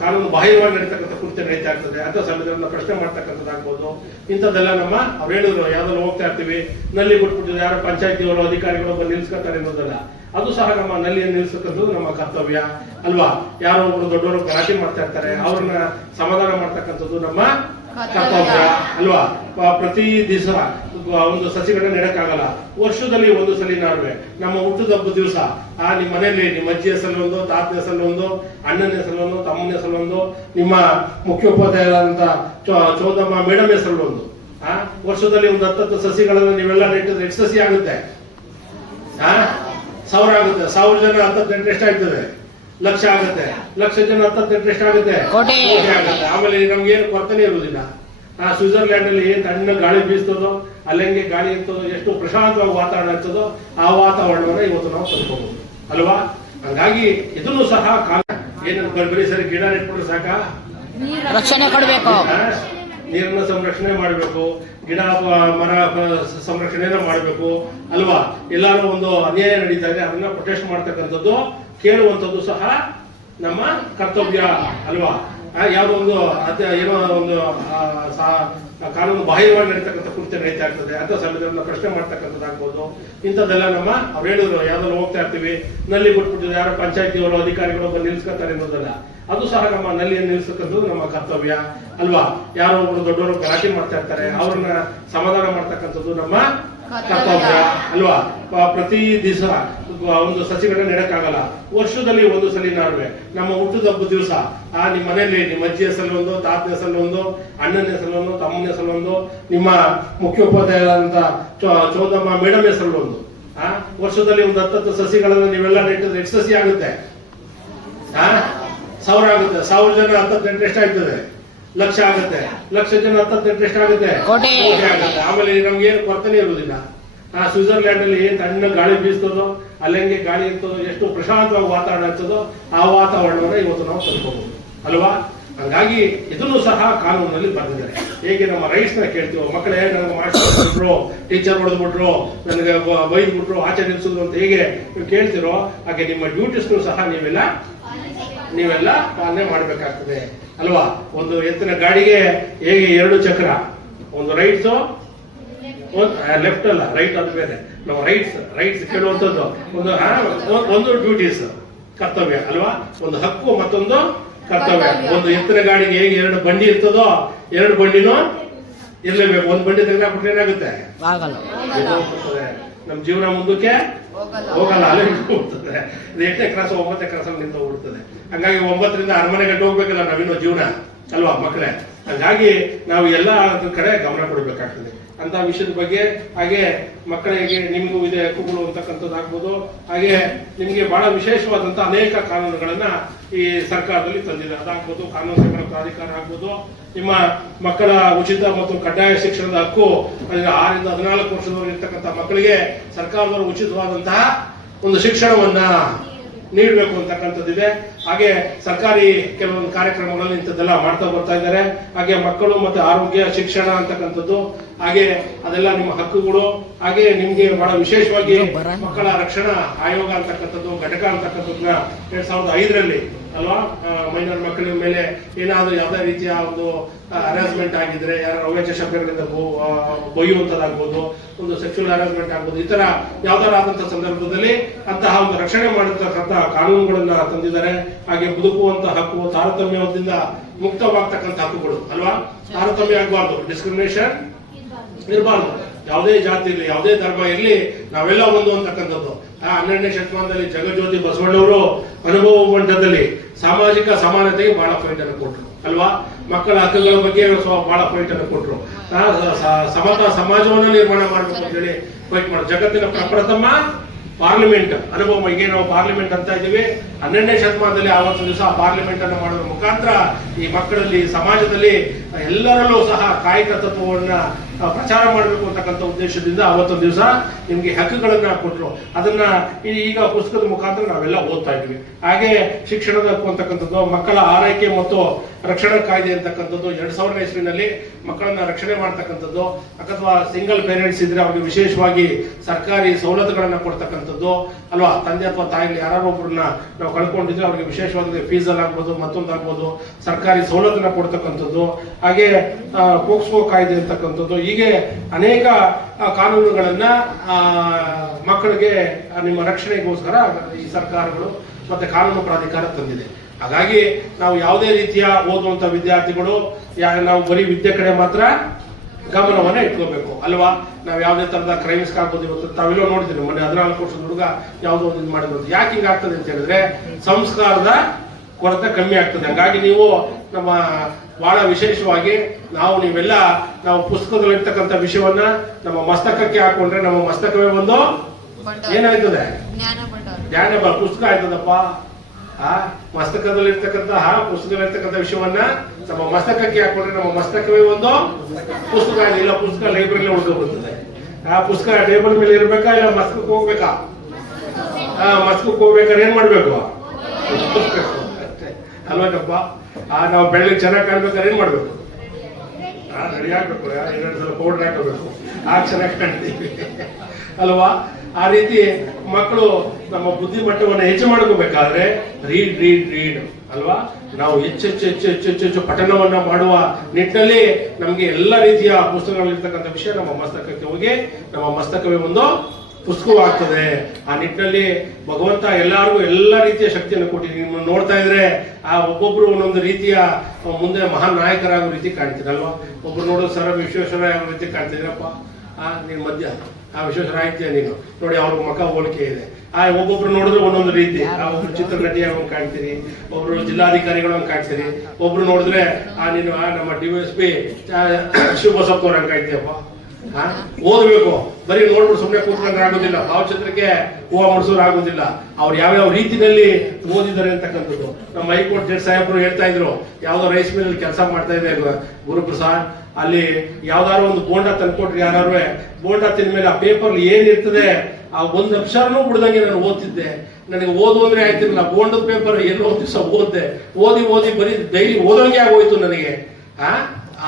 ಕಾನೂನು ಬಾಹಿರವಾಗಿ ನಡೀತಕ್ಕಂಥ ಕೃತ್ಯ ನಡೀತಾ ಇರ್ತದೆ ಅಥವಾ ಸಂವಿಧಾನ ಪ್ರಶ್ನೆ ಮಾಡ್ತಕ್ಕಂಥದ್ದಾಗ್ಬೋದು. ಇಂಥದ್ದೆಲ್ಲ ನಮ್ಮ, ಅವ್ರು ಹೇಳಿದ್ರು ಯಾವ್ದಾದ್ರು ಹೋಗ್ತಾ ಇರ್ತೀವಿ, ನಲ್ಲಿ ಬಿಟ್ಬಿಟ್ಟಿದ್ರು ಯಾರು ಪಂಚಾಯತಿಯವರು, ಅಧಿಕಾರಿಗಳು ಬಂದು ನಿಲ್ಸ್ಕೊತಾರೆ ಅನ್ನೋದಲ್ಲ. ಅದು ಸಹ ನಮ್ಮ ನಲ್ಲಿಯನ್ನು ನಿಲ್ಲಿಸಕ್ಕದ್ದು ನಮ್ಮ ಕರ್ತವ್ಯ ಅಲ್ವಾ? ಯಾರೋ ಒಬ್ರು ದೊಡ್ಡವರು ಗಲಾಟೆ ಮಾಡ್ತಾ ಇರ್ತಾರೆ, ಅವ್ರನ್ನ ಸಮಾಧಾನ ಮಾಡ್ತಕ್ಕಂಥದ್ದು ನಮ್ಮ ಕರ್ತವ್ಯ ಅಲ್ವಾ? ಪ್ರತಿ ದಿವಸ ಒಂದು ಸಸಿಗಳನ್ನ ನೆಡಕ್ಕಾಗಲ್ಲ. ವರ್ಷದಲ್ಲಿ ಒಂದು ಸಲ ನಾಡುವೆ. ನಮ್ಮ ಹುಟ್ಟದ ದಿವಸ, ಆ ನಿಮ್ಮ ಮನೆಯಲ್ಲಿ ನಿಮ್ಮ ಅಜ್ಜಿ ಹೆಸರಲ್ಲೊಂದು ತಾತನ ಹೆಸರಲ್ಲೊಂದು ಅಣ್ಣನ ಹೆಸರಲ್ಲೊಂದು ತಮ್ಮನ ಹೆಸರಲ್ಲೊಂದು ನಿಮ್ಮ ಮುಖ್ಯೋಪಾಧ್ಯಾಯರಾದಂತ ಚೋದಮ್ಮ ಮೇಡಮ್ ಹೆಸರಲ್ಲೊಂದು ಆ, ವರ್ಷದಲ್ಲಿ ಒಂದು ಹತ್ತತ್ತು ಸಸಿಗಳನ್ನ ನೀವೆಲ್ಲ ನೆಟ್ಟಿದ್ರೆ ಎಷ್ಟು ಸಸಿ ಆಗುತ್ತೆ? ಆ? ಸಾವಿರ ಆಗುತ್ತೆ. ಸಾವಿರ ಜನ ಹತ್ತತ್ತು ಆಗ್ತದೆ ಲಕ್ಷ ಆಗುತ್ತೆ. ಲಕ್ಷ ಜನ ಹತ್ತತ್ತು ಇಂಟ್ರೆಸ್ಟ್ ಕೋಟಿ. ಆಗುತ್ತೆ. ಆಮೇಲೆ ನಮ್ಗೆ ಏನು ಕೊರತೆನೇ ಇರುವುದಿಲ್ಲ. ಆ ಸ್ವಿಟ್ಜರ್ಲ್ಯಾಂಡ್ ಅಲ್ಲಿ ಏನ್ ತಣ್ಣ ಗಾಳಿ ಬೀಸ್ತದೋ ಅಲ್ಲಂಗೆ ಗಾಳಿ ಇರ್ತದೋ ಎಷ್ಟು ಪ್ರಶಾಂತವಾಗಿ ವಾತಾವರಣ ಇರ್ತದೋ ಆ ವಾತಾವರಣವನ್ನ ಇವತ್ತು ನಾವು ಕಲ್ಕೋಬಹುದು ಅಲ್ವಾ? ಹಂಗಾಗಿ ಇದನ್ನು ಸಹ ಕಾಲ ಏನು ಬರೀ ಸರಿ ಗಿಡ ನೆಟ್ಬಿಟ್ರೆ ಸಾಕಾ? ರಕ್ಷಣೆ ಕೊಡಬೇಕು. ನೀರನ್ನ ಸಂರಕ್ಷಣೆ ಮಾಡಬೇಕು, ಗಿಡ ಮರ ಸಂರಕ್ಷಣೆ ಸಂರಕ್ಷಣೆನ ಮಾಡಬೇಕು, ಅಲ್ವಾ? ಎಲ್ಲಾರು ಒಂದು ಅನ್ಯಾಯ ನಡೀತಾ ಇದೆ ಅದನ್ನ ಪ್ರೊಟೆಸ್ಟ್ ಮಾಡ್ತಕ್ಕಂಥದ್ದು, ಕೇಳುವಂಥದ್ದು ಸಹ ನಮ್ಮ ಕರ್ತವ್ಯ, ಅಲ್ವಾ? ಯಾವುದೋ ಒಂದು ಏನೋ ಒಂದು ಕಾನೂನು ಬಾಹಿರವಾಗಿ ನಡೀತಕ್ಕಂಥ ಕೃತ್ಯ ನಡೀತಾ ಇರ್ತದೆ ಅಥವಾ ಸಂವಿಧಾನ ಪ್ರಶ್ನೆ ಮಾಡ್ತಕ್ಕಂಥದ್ದಾಗ್ಬೋದು, ಇಂಥದ್ದೆಲ್ಲ ನಮ್ಮ ಅವ್ರು ಹೇಳಿದ್ರು ಯಾವ್ದಾದ್ರು ಹೋಗ್ತಾ ಇರ್ತೀವಿ, ನಲ್ಲಿ ಬಿಟ್ಬಿಟ್ಟಿದ್ರು ಯಾರೋ ಪಂಚಾಯತಿಯವರು, ಅಧಿಕಾರಿಗಳು ಬಂದು ನಿಲ್ಸ್ಕೊತಾರೆ ಅನ್ನೋದಲ್ಲ, ಅದು ಸಹ ನಮ್ಮ ನಲ್ಲಿಯನ್ನು ನಿಲ್ಸಕ್ಕಂಥದ್ದು ನಮ್ಮ ಕರ್ತವ್ಯ. ಅಲ್ವಾ? ಯಾರೋ ಒಬ್ರು ದೊಡ್ಡವರು ಗಲಾಟೆ ಮಾಡ್ತಾ ಇರ್ತಾರೆ ಅವ್ರನ್ನ ಸಮಾಧಾನ ಮಾಡ್ತಕ್ಕಂಥದ್ದು ನಮ್ಮ ಕರ್ತವ್ಯ. ಅಲ್ವಾ? ಪ್ರತಿ ದಿವಸ ಒಂದು ಸಸಿಗಳನ್ನ ನೆಡಕ್ಕಾಗಲ್ಲ. ವರ್ಷದಲ್ಲಿ ಒಂದು ಸಲ ನಾಡುವೆ. ನಮ್ಮ ಹುಟ್ಟದ ಹಬ್ಬ ದಿವಸ. ಆ ನಿಮ್ಮ ಮನೆಯಲ್ಲಿ ನಿಮ್ಮ ಅಜ್ಜಿ ಹೆಸರಲ್ಲೊಂದು ತಾತನ ಹೆಸರಲ್ಲೊಂದು ಅಣ್ಣನ ಹೆಸರಲ್ಲೊಂದು ತಮ್ಮನ ಹೆಸರಲ್ಲೊಂದು ನಿಮ್ಮ ಮುಖ್ಯೋಪಾಧ್ಯಾಯರಾದಂತ ಚೌದಮ್ಮ ಮೇಡಮ್ ಹೆಸರಲ್ಲೊಂದು. ಆ ವರ್ಷದಲ್ಲಿ ಒಂದು ಹತ್ತತ್ತು ಸಸಿಗಳನ್ನ ನೀವೆಲ್ಲ ನೆಟ್ಟಿದ್ರೆ ಎಷ್ಟು ಸಸಿ ಆಗುತ್ತೆ. ಆ ಸಾವಿರ ಆಗುತ್ತೆ. ಸಾವಿರ ಜನ ಹತ್ತತ್ತೆಂಟು ಎಷ್ಟಾಗ್ತದೆ ಲಕ್ಷ ಆಗುತ್ತೆ. ಲಕ್ಷ ಜನ ಹತ್ತತ್ತೆಂಟು ಇಂಟ್ರೆಸ್ಟ್. ಆಗುತ್ತೆ. ಆಮೇಲೆ ನಮ್ಗೆ ಏನು ಕೊರತೆ ಇರುವುದಿಲ್ಲ. ಆ ಸ್ವಿಟ್ಜರ್ಲ್ಯಾಂಡ್ ಅಲ್ಲಿ ಏನ್ ತಣ್ಣ ಗಾಳಿ ಬೀಸ್ತದೋ ಅಲ್ಲಂಗೆ ಗಾಳಿ ಇರ್ತದೋ ಎಷ್ಟು ಪ್ರಶಾಂತವಾಗಿ ವಾತಾವರಣ ಇರ್ತದೋ ಆ ವಾತಾವರಣವನ್ನ ಇವತ್ತು ನಾವು ತಲುಪಬಹುದು. ಅಲ್ವಾ? ಹಂಗಾಗಿ ಇದನ್ನು ಸಹ ಕಾನೂನಲ್ಲಿ ಬರೆದಿದ್ದಾರೆ. ಹೇಗೆ ನಮ್ಮ ರೈಟ್ಸ್ನ ಕೇಳ್ತೀವೋ ಮಕ್ಕಳೇ ನಮ್ಗೆ ಮಾಸ್ಟರ್ ಬಿಟ್ರು ಟೀಚರ್ ಹೊಡೆದ್ಬಿಟ್ರು ನನಗೆ ಬೈದ್ ಬಿಟ್ರು ಆಚೆ ನಿಲ್ಸಿದ್ರು ಅಂತ ಹೇಗೆ ನೀವು ಕೇಳ್ತಿರೋ ಹಾಗೆ ನಿಮ್ಮ ಡ್ಯೂಟೀಸ್ ಸಹ ನೀವೆಲ್ಲ ನೀವೆಲ್ಲ ಪಾಲನೆ ಮಾಡಬೇಕಾಗ್ತದೆ. ಅಲ್ವಾ? ಒಂದು ಎತ್ತಿನ ಗಾಡಿಗೆ ಹೇಗೆ ಎರಡು ಚಕ್ರ? ಒಂದು ರೈಟ್ಸ್ ಲೆಫ್ಟ್ ಅಲ್ಲ ರೈಟ್ ಅದ ಬೇರೆ ನಾವು ರೈಟ್ಸ್ ರೈಟ್ಸ್ ಕೇಳುವಂಥದ್ದು. ಒಂದು ಒಂದು ಡ್ಯೂಟೀಸ್ ಕರ್ತವ್ಯ ಅಲ್ವಾ? ಒಂದು ಹಕ್ಕು ಮತ್ತೊಂದು ಕರ್ತವ್ಯ. ಕರ್ತವ್ಯ. ಒಂದು ಎತ್ತಿನ ಗಾಡಿಗೆ ಹೇಗೆ ಎರಡು ಬಂಡಿ ಇರ್ತದೋ ಎರಡು ಬಂಡಿನೂ ಇರ್ಲೇಬೇಕು ಒಂದು ಬಂಡಿ ತೆಗೆದಾಕ್ಬಿಟ್ರೆ ಏನಾಗುತ್ತೆ? ಹೋಗ್ಬಿಡ್ತದೆ. ನಮ್ ಜೀವನ ಮುಂದಕ್ಕೆ ಹೋಗಲ್ಲ. ಹೋಗಲ್ಲ ಅಲ್ಲೇ ಹೋಗ್ತದೆ. ಎಂಟನೇ ಕ್ರಾಸ್ ಒಂಬತ್ತನೇ ಅಲ್ಲಿ ನಿಂತ ಹೋಗ್ತದೆ ಹಂಗಾಗಿ ಒಂಬತ್ತರಿಂದ ಅರಮನೆ ಗಂಟೆ ಹೋಗ್ಬೇಕಲ್ಲ ನಾವಿನ್ನೂ ಜೀವನ ಅಲ್ವಾ ಮಕ್ಕಳೇ? ಹಂಗಾಗಿ ನಾವು ಎಲ್ಲ ಕಡೆ ಗಮನ ಕೊಡಬೇಕಾಗ್ತದೆ. ಅಂತ ವಿಷಯದ ಬಗ್ಗೆ, ಹಾಗೆ ಮಕ್ಕಳಿಗೆ ನಿಮಗೂ ಇದೆ, ಹಕ್ಕುಗಳು ಅಂತಕ್ಕಂಥದ್ದು ಆಗ್ಬೋದು. ಹಾಗೆ ನಿಮಗೆ ಬಹಳ ವಿಶೇಷವಾದಂಥ ಅನೇಕ ಕಾನೂನುಗಳನ್ನ ಈ ಸರ್ಕಾರದಲ್ಲಿ ತಂದಿದೆ. ಅದಾಗ್ಬೋದು, ಕಾನೂನು ಸೇವಾ ಪ್ರಾಧಿಕಾರ ಆಗ್ಬೋದು, ನಿಮ್ಮ ಮಕ್ಕಳ ಉಚಿತ ಮತ್ತು ಕಡ್ಡಾಯ ಶಿಕ್ಷಣದ ಹಕ್ಕು ಆರಿಂದ ಹದಿನಾಲ್ಕು ವರ್ಷದವರೆಗೆ ಇರ್ತಕ್ಕಂಥ ಮಕ್ಕಳಿಗೆ ಸರ್ಕಾರದವರು ಉಚಿತವಾದಂತಹ ಒಂದು ಶಿಕ್ಷಣವನ್ನ ನೀಡಬೇಕು ಅಂತಕ್ಕಂಥದ್ದಿದೆ ಹಾಗೆ ಸರ್ಕಾರಿ ಕೆಲವೊಂದು ಕಾರ್ಯಕ್ರಮಗಳಲ್ಲಿ ಇಂಥದ್ದೆಲ್ಲ ಮಾಡ್ತಾ ಬರ್ತಾ ಇದ್ದಾರೆ. ಹಾಗೆ ಮಕ್ಕಳು ಮತ್ತು ಆರೋಗ್ಯ ಶಿಕ್ಷಣ ಅಂತಕ್ಕಂಥದ್ದು ಹಾಗೆ ಅದೆಲ್ಲ ನಿಮ್ಮ ಹಕ್ಕುಗಳು. ಹಾಗೆ ನಿಮಗೆ ಬಹಳ ವಿಶೇಷವಾಗಿ ಮಕ್ಕಳ ರಕ್ಷಣಾ ಆಯೋಗ ಅಂತಕ್ಕಂಥದ್ದು ಘಟಕ ಅಂತಕ್ಕಂಥದ್ದನ್ನ ಎರಡ್ ಸಾವಿರದ ಐದರಲ್ಲಿ ಅಲ್ವಾ ಮೈನರ್ ಮಕ್ಕಳ ಮೇಲೆ ಏನಾದರೂ ಯಾವುದೇ ರೀತಿಯ ಒಂದು ಹರಾಸ್ಮೆಂಟ್ ಆಗಿದ್ರೆ ಯಾರು ಅವ್ಯಾಚ ಶಬ್ದಗಳಿಂದ ಬೈಯುವಂಥದ್ದಾಗ್ಬೋದು ಒಂದು ಸೆಕ್ಷುವಲ್ ಹರಾಸ್ಮೆಂಟ್ ಆಗ್ಬೋದು ಈ ತರ ಯಾವ್ದಾರು ಆದಂತಹ ಸಂದರ್ಭದಲ್ಲಿ ಅಂತಹ ಒಂದು ರಕ್ಷಣೆ ಮಾಡಿರ್ತಕ್ಕಂತಹ ಕಾನೂನುಗಳನ್ನ ತಂದಿದ್ದಾರೆ. ಹಾಗೆ ಬದುಕುವಂತ ಹಕ್ಕು ತಾರತಮ್ಯದಿಂದ ಮುಕ್ತವಾಗ್ತಕ್ಕಂಥ ಹಕ್ಕುಗಳು ಅಲ್ವಾ? ತಾರತಮ್ಯ ಆಗಬಾರ್ದು ಡಿಸ್ಕ್ರಿಮಿನೇಷನ್ ಇರಬಾರ್ದು. ಯಾವುದೇ ಜಾತಿ ಇರಲಿ ಯಾವುದೇ ಧರ್ಮ ಇರಲಿ ನಾವೆಲ್ಲ ಒಂದು ಅಂತಕ್ಕಂಥದ್ದು. ಆ ಹನ್ನೆರಡನೇ ಶತಮಾನದಲ್ಲಿ ಜಗಜ್ಯೋತಿ ಬಸವಣ್ಣವರು ಅನುಭವ ಮಂಟದಲ್ಲಿ ಸಾಮಾಜಿಕ ಸಮಾನತೆಗೆ ಬಹಳ ಪಾಯಿಂಟ್ ಅನ್ನು ಕೊಟ್ಟರು ಅಲ್ವಾ? ಮಕ್ಕಳ ಹಕ್ಕುಗಳ ಬಗ್ಗೆ ಬಹಳ ಪಾಯಿಂಟ್ ಅನ್ನು ಕೊಟ್ಟರು ಸಮತಾ ಸಮಾಜವನ್ನ ನಿರ್ಮಾಣ ಮಾಡಬೇಕು ಅಂತ ಹೇಳಿ ಪಾಯಿಂಟ್ ಮಾಡ. ಜಗತ್ತಿನ ಪ್ರಪ್ರಥಮ ಪಾರ್ಲಿಮೆಂಟ್ ಅನುಭವ ಈಗ ನಾವು ಪಾರ್ಲಿಮೆಂಟ್ ಅಂತ ಇದ್ದೀವಿ. ಹನ್ನೆರಡನೇ ಶತಮಾನದಲ್ಲಿ ಆವತ್ತು ದಿವಸ ಪಾರ್ಲಿಮೆಂಟ್ ಅನ್ನು ಮಾಡೋದ್ರ ಮುಖಾಂತರ ಈ ಮಕ್ಕಳಲ್ಲಿ, ಸಮಾಜದಲ್ಲಿ ಎಲ್ಲರಲ್ಲೂ ಸಹ ಕಾಯಕ ತತ್ವವನ್ನ ಪ್ರಚಾರ ಮಾಡಬೇಕು ಅಂತಕ್ಕಂಥ ಉದ್ದೇಶದಿಂದ ಅವತ್ತೊಂದು ದಿವಸ ನಿಮಗೆ ಹಕ್ಕುಗಳನ್ನ ಕೊಟ್ಟರು ಅದನ್ನ ಈಗ ಪುಸ್ತಕದ ಮುಖಾಂತರ ನಾವೆಲ್ಲ ಓದ್ತಾ ಇದ್ವಿ ಹಾಗೆ ಶಿಕ್ಷಣದ ಅಂತಕ್ಕಂಥದ್ದು, ಮಕ್ಕಳ ಆರೈಕೆ ಮತ್ತು ರಕ್ಷಣಾ ಕಾಯ್ದೆ ಅಂತಕ್ಕಂಥದ್ದು, ಎರಡ್ ಸಾವಿರದ ಇಸ್ವಿನಲ್ಲಿ ಮಕ್ಕಳನ್ನ ರಕ್ಷಣೆ ಮಾಡ್ತಕ್ಕಂಥದ್ದು, ಅಥವಾ ಸಿಂಗಲ್ ಪೇರೆಂಟ್ಸ್ ಇದ್ರೆ ಅವ್ರಿಗೆ ವಿಶೇಷವಾಗಿ ಸರ್ಕಾರಿ ಸವಲತ್ತುಗಳನ್ನ ಕೊಡ್ತಕ್ಕಂಥದ್ದು, ಅಲ್ವಾ? ತಂದೆ ಅಥವಾ ತಾಯಿಗಳು ಯಾರು ಒಬ್ಬರನ್ನ ನಾವು ಕಳ್ಕೊಂಡಿದ್ರೆ ಅವ್ರಿಗೆ ವಿಶೇಷವಾಗಿ ಫೀಸ್ ಅಲ್ಲಿ ಆಗ್ಬೋದು ಮತ್ತೊಂದಾಗ್ಬೋದು, ಸರ್ಕಾರಿ ಸವಲತ್ತನ್ನ ಕೊಡ್ತಕ್ಕಂಥದ್ದು ಹಾಗೆ ಪೋಕ್ಸೋ ಕಾಯ್ದೆ ಅಂತಕ್ಕಂಥದ್ದು. ಹೀಗೆ ಅನೇಕ ಕಾನೂನುಗಳನ್ನ ಮಕ್ಕಳಿಗೆ ನಿಮ್ಮ ರಕ್ಷಣೆಗೋಸ್ಕರ ಈ ಸರ್ಕಾರಗಳು ಮತ್ತೆ ಕಾನೂನು ಪ್ರಾಧಿಕಾರ ತಂದಿದೆ. ಹಾಗಾಗಿ ನಾವು ಯಾವುದೇ ರೀತಿಯ ಓದುವಂತ ವಿದ್ಯಾರ್ಥಿಗಳು ನಾವು ಬರೀ ವಿದ್ಯೆ ಕಡೆ ಮಾತ್ರ ಗಮನವನ್ನ ಇಟ್ಕೋಬೇಕು. ಅಲ್ವಾ? ನಾವು ಯಾವುದೇ ತರದ ಕ್ರೈಮ್ಸ್ ಆಗ್ಬೋದು ಇವತ್ತು. ತಾವೆಲ್ಲೋ ನೋಡಿದ್ರಿ ಮೊನ್ನೆ ಹದಿನಾಲ್ಕು ವರ್ಷದ ಹುಡುಗ ಯಾವುದೋ ಒಂದು ಮಾಡಿರೋದು ಯಾಕೆ ಹಿಂಗಾಗ್ತದೆ ಅಂತ ಹೇಳಿದ್ರೆ, ಸಂಸ್ಕಾರದ ಕೊರತೆ ಕಮ್ಮಿ ಆಗ್ತದೆ. ಹಾಗಾಗಿ ನೀವು ನಮ್ಮ ಬಹಳ ವಿಶೇಷವಾಗಿ ನಾವು ನೀವೆಲ್ಲ ನಾವು ಪುಸ್ತಕದಲ್ಲಿರ್ತಕ್ಕಂಥ ವಿಷಯವನ್ನ ನಮ್ಮ ಮಸ್ತಕಕ್ಕೆ ಹಾಕೊಂಡ್ರೆ ನಮ್ಮ ಮಸ್ತಕವೇ ಒಂದು ಏನಾಯ್ತದೆ? ಜ್ಞಾನ ಪುಸ್ತಕ ಆಯ್ತದಪ್ಪ? ಆ ಮಸ್ತಕದಲ್ಲಿರ್ತಕ್ಕಂತಹ ಪುಸ್ತಕದಲ್ಲಿರ್ತಕ್ಕಂಥ ವಿಷಯವನ್ನ ನಮ್ಮ ಮಸ್ತಕಕ್ಕೆ ಹಾಕೊಂಡ್ರೆ ನಮ್ಮ ಮಸ್ತಕವೇ ಒಂದು ಪುಸ್ತಕ. ಇಲ್ಲ ಪುಸ್ತಕ ಲೈಬ್ರರಿ ಉಳ್ಕೊ ಬರ್ತದೆ ಆ ಪುಸ್ತಕ ಟೇಬಲ್ ಮೇಲೆ ಇರ್ಬೇಕಾ ಇಲ್ಲ ಮಸ್ತಕಕ್ಕೆ ಹೋಗ್ಬೇಕಾ? ಆ ಮಸ್ತಕಕ್ಕೆ ಹೋಗ್ಬೇಕಾದ್ರೆ ಏನ್ ಮಾಡ್ಬೇಕು? ಅಷ್ಟೇ. ಅಲ್ವೇನಪ್ಪ ಆ, ನಾವು ಬೆಳ್ಳಿ ಚೆನ್ನಾಗಿ ಕಾಣ್ಬೇಕಾದ್ರೆ ಏನ್ ಮಾಡ್ಬೇಕು? ರೆಡಿ ಆಗ್ಬೇಕು. ಎರಡು ಸಲ ಪೌಡರ್ ಹಾಕಬೇಕು ಆ, ಚೆನ್ನಾಗಿ ಕಾಣ್ತೀವಿ. ಅಲ್ವಾ? ಆ ರೀತಿ ಮಕ್ಕಳು ನಮ್ಮ ಬುದ್ಧಿಮಟ್ಟವನ್ನು ಹೆಚ್ಚು ಮಾಡ್ಕೋಬೇಕಾದ್ರೆ ರೀಡ್ ರೀಡ್ ರೀಡ್ ಅಲ್ವಾ? ನಾವು ಹೆಚ್ಚು ಹೆಚ್ಚು ಹೆಚ್ಚು ಹೆಚ್ಚು ಹೆಚ್ಚು ಹೆಚ್ಚು ಪಠಣವನ್ನ ಮಾಡುವ ನಿಟ್ಟಿನಲ್ಲಿ ನಮಗೆ ಎಲ್ಲ ರೀತಿಯ ಪುಸ್ತಕಗಳಲ್ಲಿರ್ತಕ್ಕಂಥ ವಿಷಯ ನಮ್ಮ ಮಸ್ತಕಕ್ಕೆ ಹೋಗಿ, ನಮ್ಮ ಮಸ್ತಕವೇ ಒಂದು ಪುಸ್ತಕವಾಗ್ತದೆ ಆ ನಿಟ್ಟಿನಲ್ಲಿ ಭಗವಂತ ಎಲ್ಲರಿಗೂ ಎಲ್ಲ ರೀತಿಯ ಶಕ್ತಿಯನ್ನು ಕೊಟ್ಟಿದ್ದೀನಿ ನಿಮ್ಮನ್ನು ನೋಡ್ತಾ ಇದ್ರೆ ಆ ಒಬ್ಬೊಬ್ರು ಒಂದೊಂದು ರೀತಿಯ ಮುಂದೆ ಮಹಾನ್ ನಾಯಕರಾಗೋ ರೀತಿ ಕಾಣ್ತೀರಲ್ವಾ ಒಬ್ರು ನೋಡೋ ಸರ ವಿಶ್ವೇಶ್ವರ ಆಗೋ ರೀತಿ ಕಾಣ್ತಿದ್ರಪ್ಪ. ಆ, ನೀನ್ ಮಧ್ಯ. ಆ ವಿಶ್ವೇಶ್ವರ ಆಯ್ತೀಯ ನೀನು? ನೋಡಿ ಅವ್ರ ಮಕ ಹೋಲಿಕೆ ಇದೆ. ಆ, ಒಬ್ಬೊಬ್ರು ನೋಡಿದ್ರೆ ಒಂದೊಂದು ರೀತಿ. ಆ, ಒಬ್ರು ಚಿತ್ರನಟಿ ಅವ್ರನ್ನ ಕಾಣ್ತೀರಿ, ಒಬ್ರು ಜಿಲ್ಲಾಧಿಕಾರಿಗಳನ್ನ ಕಾಣ್ತೀರಿ. ಒಬ್ರು ನೋಡಿದ್ರೆ, ಆ, ನೀನು, ಆ, ನಮ್ಮ ಡಿ ಎಸ್ ಪಿ (coughs) ಶಿವಬಸಪ್ಪನವ್ರಂಗ್ ಕಾಣ್ತೀಯಪ್ಪ? ಓದ್ಬೇಕು. ಬರೀ ನೋಡ್ಬಿಟ್ಟು ಸುಮ್ಮನೆ ಕೂತ್ಕೊಂಡ್ರೆ ಆಗೋದಿಲ್ಲ. ಭಾವಚಿತ್ರಕ್ಕೆ ಹೂವ ಮುಡಿಸೋರು ಆಗೋದಿಲ್ಲ. ಅವ್ರು ಯಾವ್ಯಾವ ರೀತಿಯಲ್ಲಿ ಓದಿದ್ದಾರೆ ಅಂತಕ್ಕಂಥದ್ದು. ನಮ್ಮ ಹೈಕೋರ್ಟ್ ಜಡ್ಜ್ ಸಾಹೇಬರು ಹೇಳ್ತಾ ಇದ್ರು, ಯಾವ್ದೋ ರೈಸ್ ಮಿಲ್ ಕೆಲಸ ಮಾಡ್ತಾ ಇದೆ ಗುರುಪ್ರಸಾದ್. ಅಲ್ಲಿ ಯಾವ್ದಾದ್ರು ಒಂದು ಬೋಂಡ ತಂದ್ಕೊಟ್ರಿ ಯಾರು ಬೋಂಡ ತಿಂದ ಮೇಲೆ ಆ ಪೇಪರ್ ಏನಿರ್ತದೆ ಆ ಒಂದ್ ಅಕ್ಷರನೂ ಬಿಡ್ದಂಗೆ ನಾನು ಓದ್ತಿದ್ದೆ. ನನಗೆ ಓದು ಅಂದ್ರೆ ಆಯ್ತಿರಲಿಲ್ಲ. ಬೋಂಡದ ಪೇಪರ್ ಎಲ್ಲೋ ದಿವಸ ಓದ್ದೆ. ಓದಿ ಓದಿ ಬರೀ ಡೈಲಿ ಓದೋಂಗೆ ಆಗೋಯ್ತು ನನಗೆ. ಆ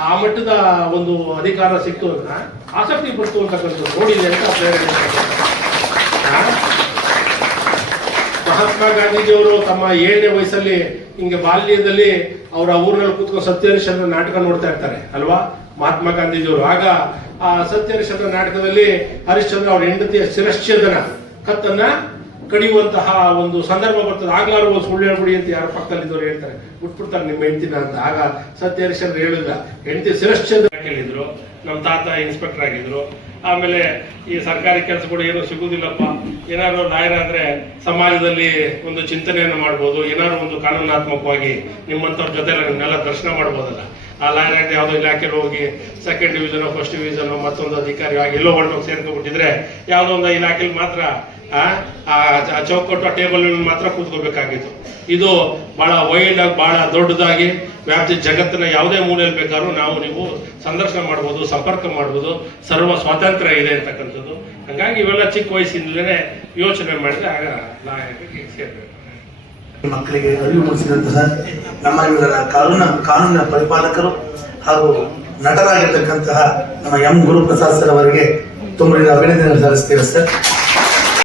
ಆ ಮಟ್ಟದ ಒಂದು ಅಧಿಕಾರ ಸಿಕ್ತು ಅಂತ ಆಸಕ್ತಿ ಪಡ್ತು ಅಂತಕ್ಕಂಥದ್ದು ನೋಡಿದೆ ಅಂತ ಪ್ರೇರಣೆ? ಮಹಾತ್ಮ ಗಾಂಧೀಜಿಯವರು ತಮ್ಮ ಏಳನೇ ವಯಸ್ಸಲ್ಲಿ ಹಿಂಗೆ ಬಾಲ್ಯದಲ್ಲಿ ಅವರ ಊರಿನಲ್ಲಿ ಕೂತ್ಕೊಂಡು ಸತ್ಯಹರಿಶ್ಚಂದ್ರ ನಾಟಕ ನೋಡ್ತಾ ಇರ್ತಾರೆ, ಅಲ್ವಾ? ಮಹಾತ್ಮ ಗಾಂಧೀಜಿಯವರು. ಆಗ ಆ ಸತ್ಯಹರಿಶ್ಚಂದ್ರ ನಾಟಕದಲ್ಲಿ ಹರಿಶ್ಚಂದ್ರ ಅವ್ರ ಹೆಂಡತಿಯ ಶಿರಶ್ಚೇದನ ಕತ್ತನ್ನ ಕಡಿಯುವಂತಹ ಒಂದು ಸಂದರ್ಭ ಬರ್ತದೆ. ಆಗ್ಲಾರು ಸುಳ್ಳು ಹೇಳ್ಬಿಡಿ ಅಂತ ಯಾರು ಪಕ್ಕದಲ್ಲಿದ್ದವ್ರು ಹೇಳ್ತಾರೆ. ಬಿಟ್ಬಿಡ್ತಾರೆ ನಿಮ್ಮ ಹೆಂಡತಿನ ಅಂತ. ಆಗ ಸತ್ಯ ಹರಿಶ್ಚಂದ್ರ ಹೇಳಿಲ್ಲ ಹೆಂಡತಿ ಶಿರಶ್ಚಂದ್ರ ಕೇಳಿದ್ರು ನಮ್ಮ ತಾತ ಇನ್ಸ್ಪೆಕ್ಟರ್ ಆಗಿದ್ರು. ಆಮೇಲೆ ಈ ಸರ್ಕಾರಿ ಕೆಲಸಗಳು ಏನೂ ಸಿಗುವುದಿಲ್ಲಪ್ಪ ಏನಾದ್ರು ಲಾಯರ್ ಆದ್ರೆ ಸಮಾಜದಲ್ಲಿ ಒಂದು ಚಿಂತನೆಯನ್ನು ಮಾಡ್ಬೋದು. ಏನಾದ್ರು ಒಂದು ಕಾನೂನಾತ್ಮಕವಾಗಿ ನಿಮ್ಮಂಥವ್ರ ಜೊತೆ ನನ್ನೆಲ್ಲ ದರ್ಶನ ಮಾಡ್ಬೋದಲ್ಲ. ಆ ಲಾಯರ್ ಆಗಿ ಯಾವುದೋ ಇಲಾಖೆಗೆ ಹೋಗಿ ಸೆಕೆಂಡ್ ಡಿವಿಷನ್ ಫಸ್ಟ್ ಡಿವಿಷನ್ ಮತ್ತೊಂದು ಅಧಿಕಾರಿ ಆಗಿ ಎಲ್ಲೋ ಹೊರಟೋಗಿ ಸೇರ್ಕೊಂಡ್ಬಿಟ್ಟಿದ್ರೆ ಯಾವುದೋ ಒಂದು ಇಲಾಖೆಲಿ ಮಾತ್ರ, ಆ ಆ ಆ ಚೌಕಟ್ಟು ಟೇಬಲ್ ಮಾತ್ರ ಕೂತ್ಕೋಬೇಕಾಗಿತ್ತು ಇದು ಬಹಳ ವೈಲ್ಡ್ ಆಗಿ, ಬಹಳ ದೊಡ್ಡದಾಗಿ ವ್ಯಾಪ್ತಿ ಜಗತ್ತಿನ ಯಾವುದೇ ಮೂಲೆಯಲ್ಲಿ ಬೇಕಾದ್ರೂ ನಾವು ನೀವು ಸಂದರ್ಶನ ಮಾಡ್ಬೋದು, ಸಂಪರ್ಕ ಮಾಡ್ಬೋದು, ಸರ್ವ ಸ್ವಾತಂತ್ರ್ಯ ಇದೆ ಅಂತಕ್ಕಂಥದ್ದು. ಹಂಗಾಗಿ ಇವೆಲ್ಲ ಚಿಕ್ಕ ವಯಸ್ಸಿಂದಲೇ ಯೋಚನೆ ಮಾಡಿದ್ರೆ ಆಗ ನಾಯಕ ಸೇರ್ಬೇಕು. ಮಕ್ಕಳಿಗೆ ಅರಿವು ಮೂಡಿಸಿದಂತಹ ನಮ್ಮ ಇವರ ಕಾನೂನ, ಕಾನೂನಿನ ಪರಿಪಾಲಕರು ಹಾಗೂ ನಟರಾಗಿರ್ತಕ್ಕಂತಹ ನಮ್ಮ ಎಂ ಗುರುಪ್ರಸಾದ್ ಸರ್ ಅವರಿಗೆ ತುಂಬ ಅಭಿನಂದನೆ ಸಲ್ಲಿಸ್ತೇವೆ ಸರ್.